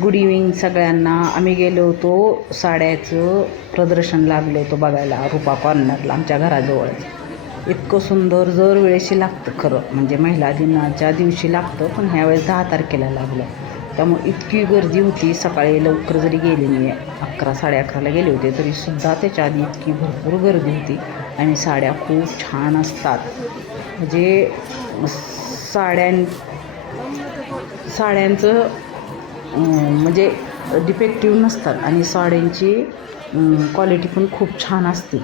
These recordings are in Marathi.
गुड इव्हिनिंग सगळ्यांना. आम्ही गेलो होतो साड्याचं प्रदर्शन लागलं होतं बघायला रूपा कॉर्नरला आमच्या घराजवळच. इतकं सुंदर दरवेळेशी लागतं खरं म्हणजे महिला दिनाच्या दिवशी लागतं, पण ह्यावेळेस 10 तारखेला लागलं. त्यामुळे इतकी गर्दी होती. सकाळी लवकर जरी गेली मी 11 साडे 11ला गेले होते तरीसुद्धा त्याच्या आधी इतकी भरपूर गर्दी होती. आणि साड्या खूप छान असतात. म्हणजे साड्यांचं म्हणजे डिफेक्टिव्ह नसतात आणि साड्यांची क्वालिटी पण खूप छान असते.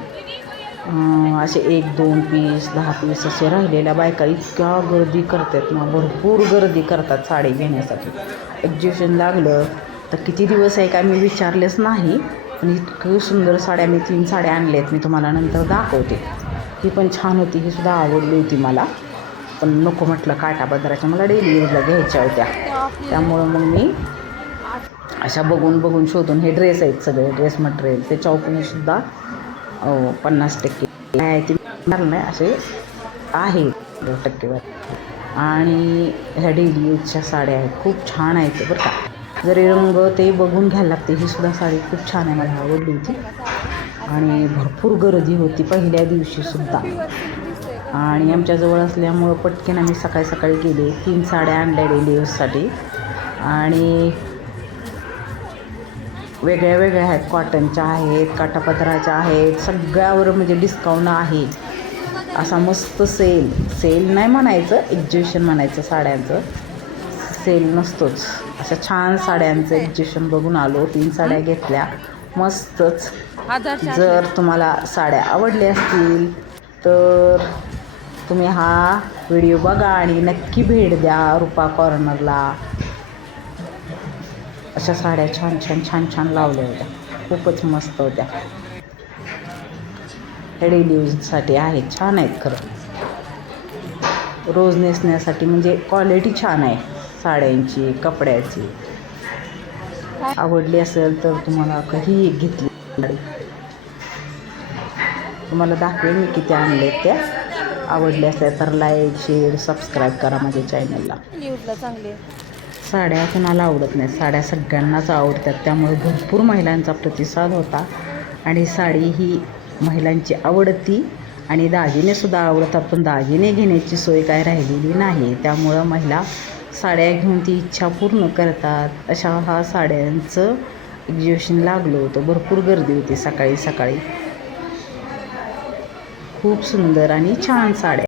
असे 1-2 पीस 10 पीस असे राहिलेल्या बायका इतक्या गर्दी करतात ना, भरपूर गर्दी करतात साडी घेण्यासाठी. एक्झिबिशन लागलं तर किती दिवस आहे काय मी विचारलेच नाही, पण इतकं सुंदर साड्या मी 3 साड्या आणल्या आहेत. मी तुम्हाला नंतर दाखवते. ही पण छान होती, ही सुद्धा आवडली होती मला, पण नको म्हटलं काटा पदराच्या मला डेली यूजला घ्यायच्या होत्या. त्यामुळं मग मी अशा बघून शोधून हे ड्रेस आहेत सगळे ड्रेस मटेरियल त्याच्यावर पण सुद्धा 50% आहे ते नाही असे आहे टक्केवारी. आणि ह्या डेली यूजच्या साड्या आहेत, खूप छान आहेत बरं का. जरी रंग ते बघून घ्यायला लागते. ही सुद्धा साडी खूप छान आहे, मला आवडली होती. आणि भरपूर गर्दी होती पहिल्या दिवशीसुद्धा. आणि आमच्याजवळ असल्यामुळं पटकन आम्ही सकाळी गेले. 3 साड्या आणल्या डेली यूजसाठी. आणि वेगळ्या आहेत, कॉटनच्या आहेत, काठापदराच्या आहेत, सगळ्यावर म्हणजे डिस्काउंट आहे. असा मस्त सेल नाही म्हणायचं, एक्झिबिशन म्हणायचं. साड्यांचं सेल नसतोच. अशा छान साड्यांचं एक्झिबिशन बघून आलो. 3 साड्या घेतल्या मस्तच. जर तुम्हाला साड्या आवडल्या असतील तर तुम्ही हा व्हिडिओ बघा आणि नक्की भेट द्या रूपा कॉर्नरला. अशा साड्या छान लावल्या होत्या, खूपच मस्त होत्या. डेली यूजसाठी आहेत, छान आहेत खरं. रोज नेसण्यासाठी म्हणजे क्वालिटी छान आहे साड्यांची, कपड्याची. आवडली असेल तर तुम्हाला काही एक घेतली साडी तुम्हाला दाखवेन मी किती आणले त्या. आवडले असल्या तर लाईक शेअर सबस्क्राईब करा माझ्या चॅनलला. साड्या कुणाला आवडत नाही, साड्या सगळ्यांनाच आवडतात. त्यामुळे भरपूर महिलांचा प्रतिसाद होता. आणि साडी ही महिलांची आवडती आणि दागिनेसुद्धा आवडतात, पण दागिने घेण्याची सोय काय राहिलेली नाही. त्यामुळं महिला साड्या घेऊन ती इच्छा पूर्ण करतात. अशा हा साड्यांचं एक्झिबिशन लागलं होतं. भरपूर गर्दी होती सकाळी. खूप सुंदर आणि छान साड्या.